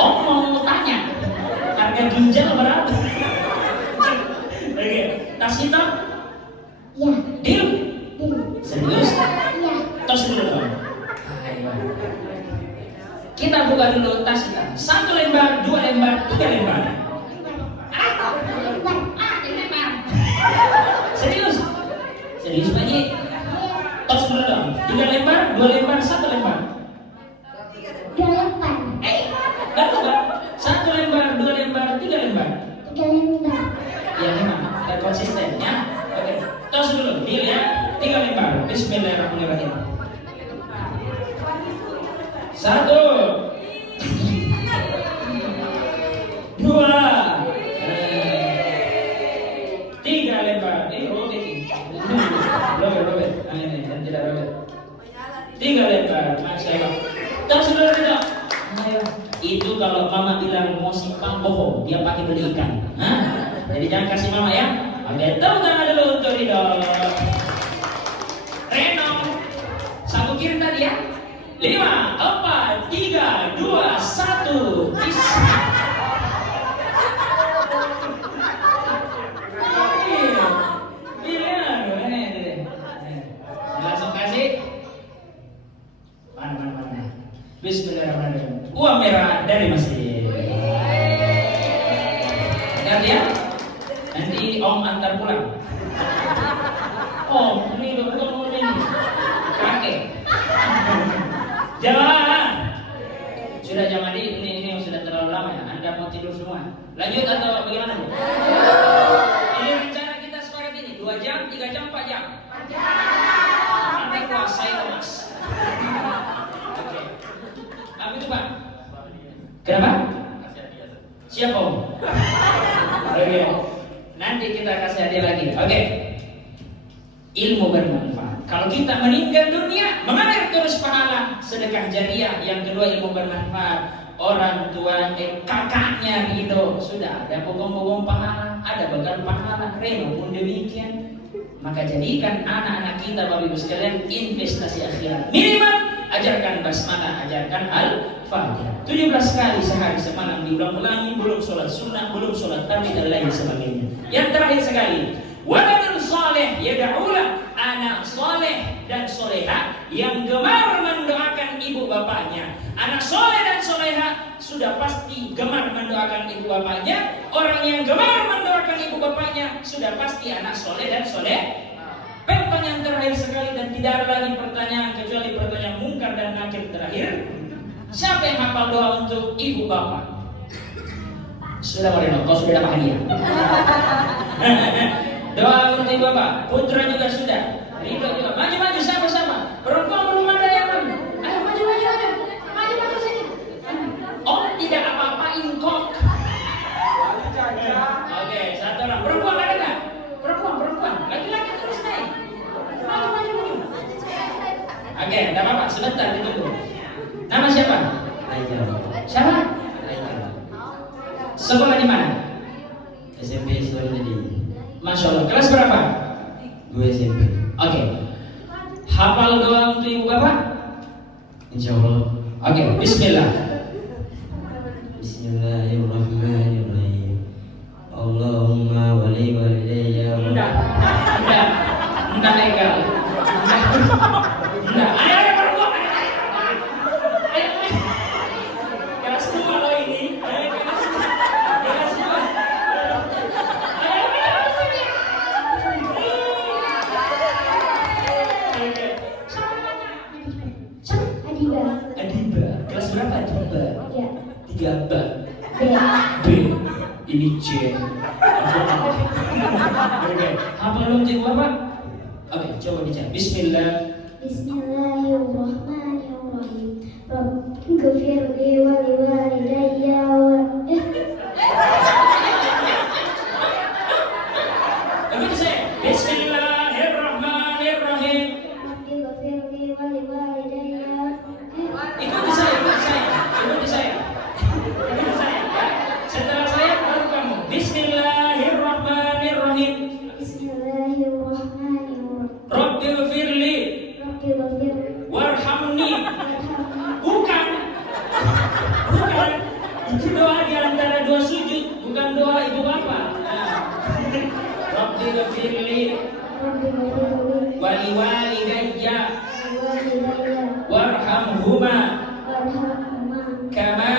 Om mau tanya, harga ginjal berapa? Oke, tas hitam? Ya. Deal? Deal. Serius? Ya. Tos dulu dong. Ayo. Kita buka dulu tas hitam. 1 lembar, 2 lembar, 3 lembar. Lembar. Serius? Serius Pak Haji? Tos dulu dong. 3 lembar, 2 lembar, 1 lembar. 2 lembar. Gak lupa. 1 lembar, 2 lembar, 3 lembar. 3 lembar. Ya memang, kita konsisten ya. Oke, tos dulu, deal ya. 3 lembar. Bismillahirrahmanirrahim. 1 2 3 lembar. Robek ini. Robek. Ini tidak robek. 3 lembar. Masya Allah. Tos dulu tidak. Ayo. Itu kalau mama bilang mau simpang bohong, dia pakai beli ikan. Jadi jangan kasih mama ya. Oke, tepuk tangan dulu untuk Ridho. Reno, saku kiri tadi ya. 5, 4, 3, 2, 1. Langsung kasih. Mana. Bismillahirrahmanirrahim. Uang merah dari masjid. Lihat ya. Nanti om antar pulang. Om, ini bukan om ini. Kakek. Jangan. Sudah jam mandi, ini sudah terlalu lama ya. Anda mau tidur semua. Lanjut atau bagaimana Bu? Ini rencana kita sepakat ini 2 jam, 3 jam, 4 jam. Anda kuasai Mas. Oke. Apa itu Pak? Kenapa? Siap Om? Oke. Nanti kita kasih hadiah lagi. Oke. Ilmu bermanfaat. Kalau kita meninggal dunia, mengalir terus pahala. Sedekah jariah. Yang kedua ilmu bermanfaat. Orang tua, kakaknya gitu. Sudah ada pokok-pokok pahala, ada bekal pahala. Reno pun demikian. Maka jadikan anak-anak kita Bapak Ibu sekalian investasi akhirat. Minimal ajarkan basmalah, ajarkan al-fatihah. 17 kali sehari semalam diulang-ulangi, belum sholat sunnah, belum sholat tarawih dan lain sebagainya. Yang terakhir sekali, waladun saleh yad'ulah, anak soleh dan soleha yang gemar mendoakan ibu bapaknya. Anak soleh dan soleha sudah pasti gemar mendoakan ibu bapaknya. Orang yang gemar mendoakan ibu bapaknya sudah pasti anak soleh dan soleh. Pertanyaan terakhir sekali dan tidak ada lagi pertanyaan kecuali pertanyaan mungkar dan nakir terakhir. Siapa yang hafal doa untuk ibu bapak? Sudah Moreno, kau sudah dapat hadiah. Doa untuk ibu bapak, putra juga sudah. Ridho juga. Maju sama-sama. Perempuan belum ada yang maju. Ayo maju. Maju sini. Oh tidak apa-apain kok. Oke, satu orang. Perempuan ada nggak? Perempuan. Laki-laki terus naik. Maju. Oke, tidak apa-apa. Sebentar ditunggu. Nama siapa? Siapa? Sekolah di mana? SMP Suwardadi. Masya Allah. Kelas berapa? 2 SMP. Oke. Hafal doa untuk ibu bapak? Insya Allah. Oke. Bismillah. Bismillahirrahmanirrahim. Allahumma wali walidayya. Enggak. Egal. Enggak. Ayo perempuan. Ayo. Kelas 2 loh ini. Ayo kelas 2. Adiba. Adiba. Kelas berapa Adiba? Ya. 3B. B. B. Ini C. Oke. Hafal dong ibu bapak? Oke, coba bicara. Bismillah. Bismillahirrahmanirrahim. Rabbighfirli wa liwalidayya wa Ikut saya. Bismillahirrahmanirrahim. Rabbighfirli wa liwalidayya. Ikuti saya. Ya. Setelah saya baru kamu. Bismillahirrahmanirrahim. Bismillahirrahmanirrahim. Rabbighfirli Rabbighfirli warhamni. warhamni. Bukan. Itu doa di antara dua sujud, bukan doa ibu bapak. Rabbighfirli Rabbighfirli waliwalidayya walidayya warhamhuma warhamhuma kama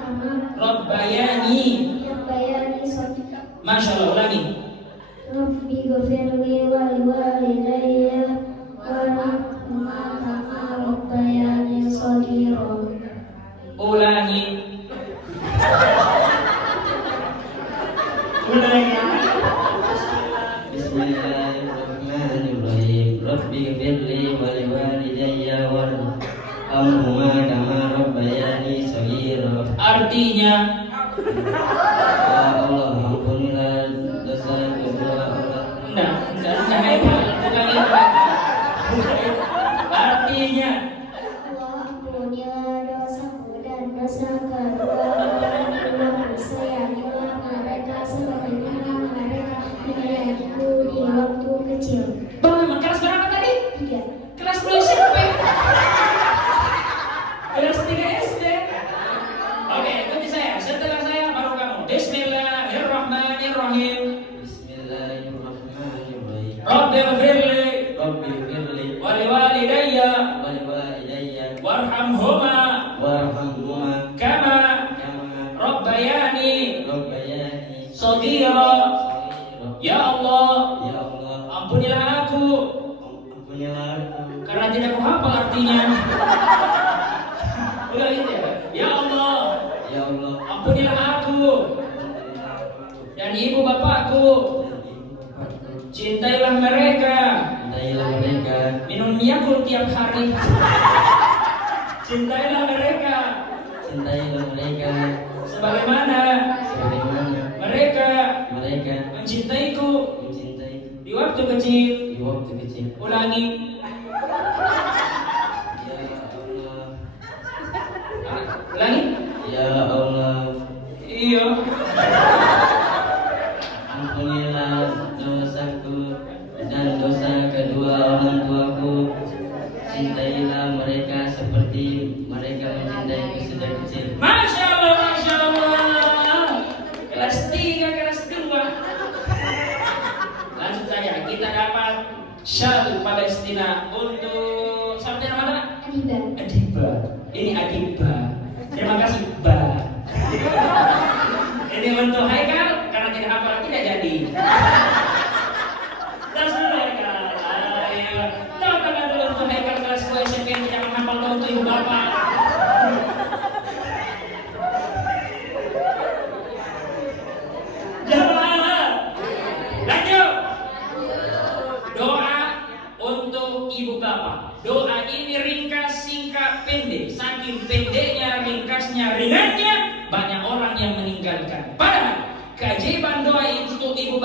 kama rabbayani. rabbayani shaghira. Masya Allah, ulangi. Rabbighfirli wa liwalidayya warhamhuma kama rabbayani shaghira. Ulangi. Bismillahirrahmanirrahim. Rabbighfirli wa liwalidayya warhamhuma kama rabbayani shaghira. Artinya, Ya Allah, ampunilah dosa kedua Allah. enggak, bukan itu. Artinya, Allah ampunilah dosaku dan dosa kedua orang tuaku, sayangilah mereka sebagaimana mereka menyayangiku di waktu kecil. bagaimana? Kelas berapa tadi? 3. Kelas 2 SMP. Kelas 3 SD. Oke, ikuti saya. Setelah saya baru kamu. Bismillahirrahmanirrahim. Bismillahirrahmanirrahim. Rabbighfirli Rabbighfirli waliwalidayya wa liwalidayya warhamhuma warhamhuma kama kama rabbayani rabbayani shaghira. shaghira. Ya Allah, Ya Allah, ampunilah aku ampunilah aku karena tidak kuhafal artinya. Udah gitu ya. Ya Allah, Ya Allah, ampunilah aku ampunilah aku dan ibu bapakku. dan ibu bapakku. Cintailah mereka. Cintailah mereka, Minum Yakult tiap hari. Cintailah mereka cintailah mereka sebagaimana sebagaimana mereka mereka mencintaiku mencintaiku di waktu kecil. di waktu kecil. Ulangi. Ya Allah, Ulangi. Ya Allah, Iya. ampunilah dosaku dan dosa kedua orang tuaku. Cintailah mereka seperti mereka mencintaiku sejak kecil. Masya Allah, Masya Allah. Kelas 3, kelas 2. Lanjut saja. Kita dapat syal Palestina untuk sampai mana? Adiba. Adiba. Ini Adiba. Terima kasih, Ba. Ini untuk Haikal karena tidak hafal tidak jadi. Tas dulu Haikal.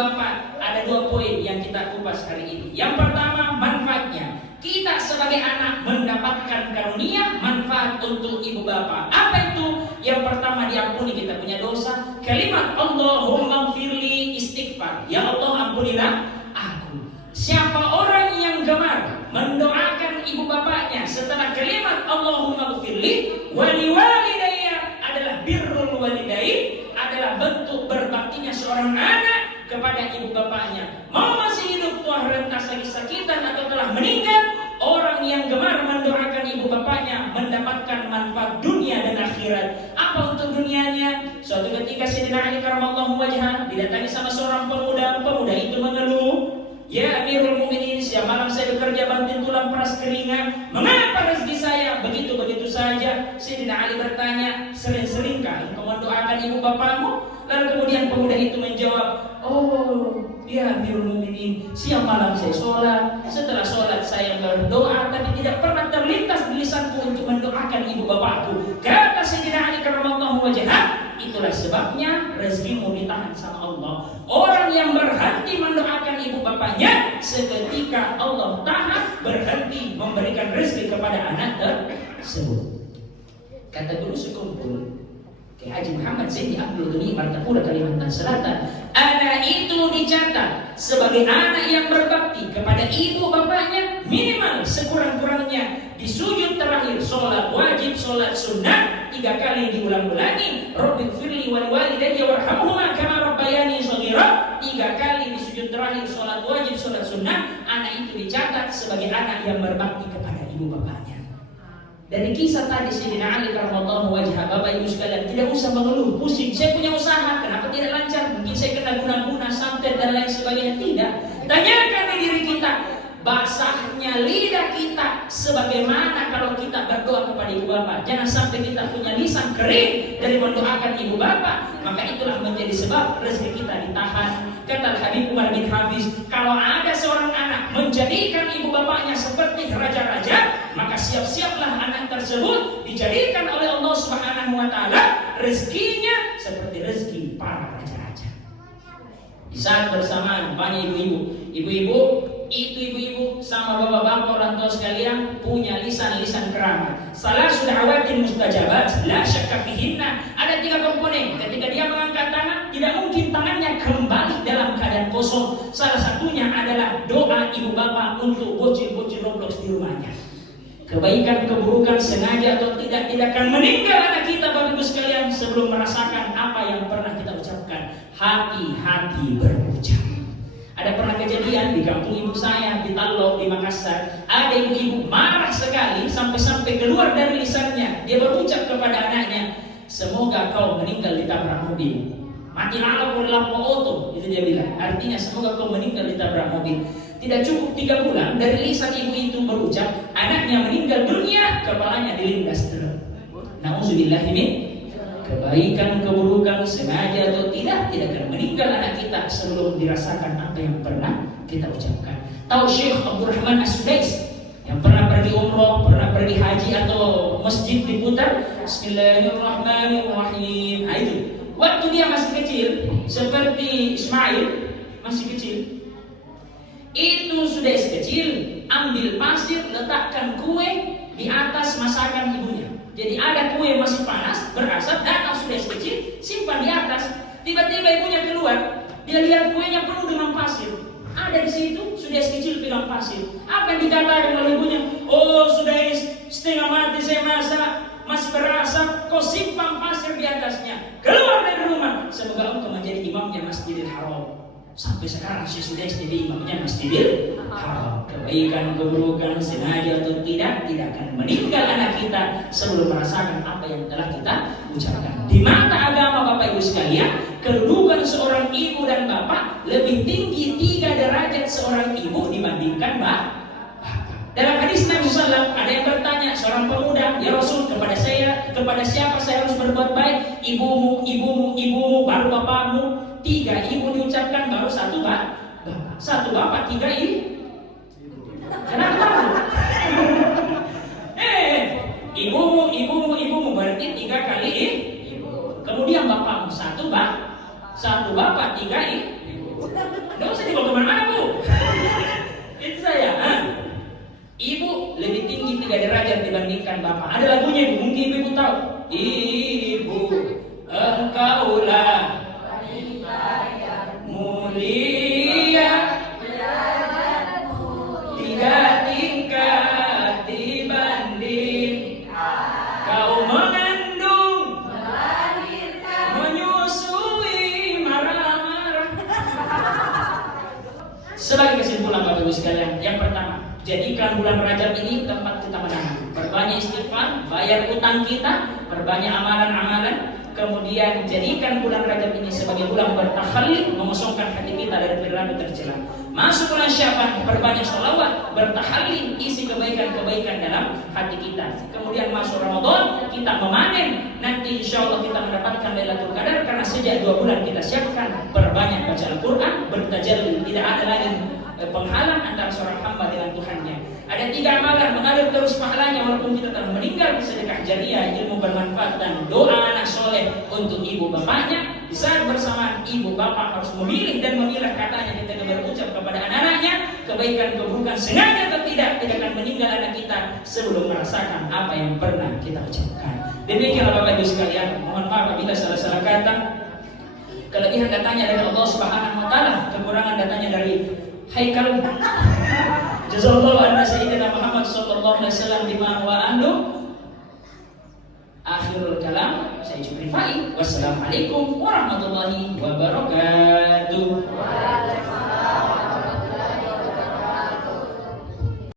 bapak, ada 2 poin yang kita kupas hari ini. Yang pertama, manfaatnya. Kita sebagai anak mendapatkan karunia manfaat untuk ibu bapak. Apa itu? Yang pertama, diampuni kita punya dosa. Kalimat Allahumma gfirli, istighfar. Ya Allah, ampunilah aku. Siapa orang yang gemar mendoakan ibu bapaknya setelah kalimat Allahumma gfirli waliwalidayya adalah birrul walidain, adalah bentuk berbaktinya seorang anak kepada ibu bapaknya. Mau masih hidup, tua renta, sakit-sakitan atau telah meninggal, orang yang gemar mendoakan ibu bapaknya mendapatkan manfaat dunia dan akhirat. Apa untuk dunianya? Suatu ketika Sayyidina Ali karramallahu wajhah didatangi sama seorang pemuda. Pemuda itu mengeluh, "Ya Amirul Mukminin, siang malam saya bekerja banting tulang peras keringat. Mengapa rezeki saya begitu-begitu saja?" Sayyidina Ali bertanya, "Sering-seringkah engkau mendoakan ibu bapakmu?" Lalu kemudian pemuda itu menjawab, "Oh, ya Amirul Mukminin, siang malam saya sholat. Setelah sholat saya berdoa, tapi tidak pernah terlintas di lisanku untuk mendoakan ibu bapakku." Kata Sayyidina Ali karramallahu wajhah, itulah sebabnya rezekimu ditahan sama Allah. Orang yang berhenti mendoakan ibu bapaknya, seketika Allah tahan, berhenti memberikan rezeki kepada anak tersebut. Kata guru sekumpul Kiai Haji Muhammad Zaini Abdul Ghani Martapura, Kalimantan Selatan, anak itu dicatat sebagai anak yang berbakti kepada ibu bapaknya minimal sekurang-kurangnya di sujud terakhir sholat wajib, sholat sunnah 3 kali diulang-ulangi. Rabbighfirli wal walidayya warhamhuma kama rabbayani shaghira. 3 kali di sujud terakhir sholat wajib, sholat sunnah. Anak itu dicatat sebagai anak yang berbakti kepada ibu bapaknya. Dari kisah tadi Sayyidina Ali karramallahu wajhah, Bapak Ibu sekalian, tidak usah mengeluh, pusing. Saya punya usaha, kenapa tidak lancar? Mungkin saya kena guna-guna, santet dan lain sebagainya. Tidak. Tanyakan di diri kita, basahnya lidah kita sebagaimana kalau kita berdoa kepada ibu bapak. Jangan sampai kita punya lisan kering dari mendoakan ibu bapak, maka itulah menjadi sebab rezeki kita ditahan. Kata Habib Umar bin Hafiz, kalau ada seorang anak menjadikan ibu bapaknya seperti raja-raja, maka siap-siaplah anak tersebut dijadikan oleh Allah Subhanahu wa taala rezekinya seperti rezeki para raja-raja. Di saat bersamaan banyak ibu-ibu sama bapak-bapak orang tua sekalian punya lisan-lisan keramat. Salah sudah awatin mustajabat, la syakka fihinna. Ada 3 komponen. Ketika dia mengangkat tangan, tidak mungkin tangannya kembali dalam keadaan kosong. Salah satunya adalah doa ibu bapak untuk bocil-bocil Roblox di rumahnya. Kebaikan, keburukan, sengaja atau tidak akan meninggal anak kita, Bapak Ibu sekalian, sebelum merasakan apa yang pernah kita ucapkan. Hati-hati berucap. Ada pernah kejadian di kampung ibu saya di Talok di Makassar, ada ibu-ibu marah sekali sampai keluar dari lisannya. Dia berucap kepada anaknya, "Semoga kau meninggal ditabrak mobil. Mati lalap oleh lampu auto." Itu dia bilang. Artinya semoga kau meninggal ditabrak mobil. Tidak cukup 3 bulan dari lisan ibu itu berucap, anaknya meninggal dunia, kepalanya dilindas truk. Nauzubillah min. Kebaikan, keburukan, sengaja atau tidak akan meninggal anak kita sebelum dirasakan apa yang pernah kita ucapkan. Tahu Syekh Abdurrahman As-Sudais yang pernah pergi umroh, pernah pergi haji atau masjid diputar Bismillahirrahmanirrahim. Nah, itu waktu dia masih kecil, seperti Ismail masih kecil, itu sudah kecil, ambil pasir, letakkan kue di atas masakan ibunya. Jadi ada kue masih panas, berasap, datang sudah kecil, simpan di atas. Tiba-tiba ibunya keluar, dia lihat kuenya penuh dengan pasir. Ada di situ, sudah kecil pegang pasir. Apa yang dikatakan oleh ibunya? "Oh, sudah setengah mati saya masak, masih berasap, kau simpan pasir di atasnya. Keluar dari rumah, semoga engkau menjadi imamnya Masjidil Haram." Sampai sekarang si sudah jadi imamnya Masjidil Haram. Kebaikan, keburukan, sengaja atau tidak akan meninggal anak kita sebelum merasakan apa yang telah kita ucapkan. Di mata agama Bapak Ibu sekalian, kedudukan seorang ibu dan bapak lebih tinggi 3 derajat seorang ibu dibandingkan bapak. Dalam hadis Nabi SAW ada yang bertanya seorang pemuda, "Ya Rasul, kepada siapa saya harus berbuat baik? Ibumu, baru bapakmu." 3 ibu diucapkan baru 1 bapak. 1 bapak 3 ibu. Kenapa? Ibumu berarti 3 kali ibu. Kemudian bapakmu 1 bapak 3 ibu. Nggak usah dibawa kemana-mana Bu. Itu saya. Ibu lebih tinggi 3 derajat dibandingkan bapak. Ada lagunya Ibu, mungkin Ibu tahu. Ibu, engkaulah mulia 3 tingkat dibanding kau mengandung, menyusui, marah-marah. Sebagai kesimpulan Bapak Ibu sekalian, yang pertama, jadikan bulan Rajab ini tempat kita menanam. Perbanyak istighfar, bayar utang kita, perbanyak amalan-amalan. Kemudian jadikan bulan Rajab ini sebagai bulan bertahalli, mengosongkan hati kita dari perilaku tercela. Masuk bulan Syaban, perbanyak sholawat, bertahalli, isi kebaikan-kebaikan dalam hati kita. Kemudian masuk Ramadan, kita memanen. Nanti insya Allah kita mendapatkan Lailatul Qadar karena sejak 2 bulan kita siapkan perbanyak baca Al-Quran, bertajalli, tidak ada lagi penghalang antara seorang hamba dengan Tuhannya. Ada 3 amalan mengalir terus pahalanya walaupun kita telah meninggal: sedekah jariah, ilmu bermanfaat, dan doa anak soleh untuk ibu bapaknya. Di saat bersamaan ibu bapak harus memilih dan memilah katanya kita berucap kepada anak-anaknya, kebaikan keburukan sengaja atau tidak akan meninggal anak kita sebelum merasakan apa yang pernah kita ucapkan. Demikianlah Bapak Ibu sekalian, mohon maaf apabila salah-salah kata. Kelebihan datanya dari Allah Subhanahu wa taala, kekurangan datanya dari Haikal. Jazakallahu anna sayyidina Muhammad sallallahu alaihi wasallam bima wa anhu. Akhirul kalam, saya Jibril Fai. Wassalamualaikum warahmatullahi wabarakatuh.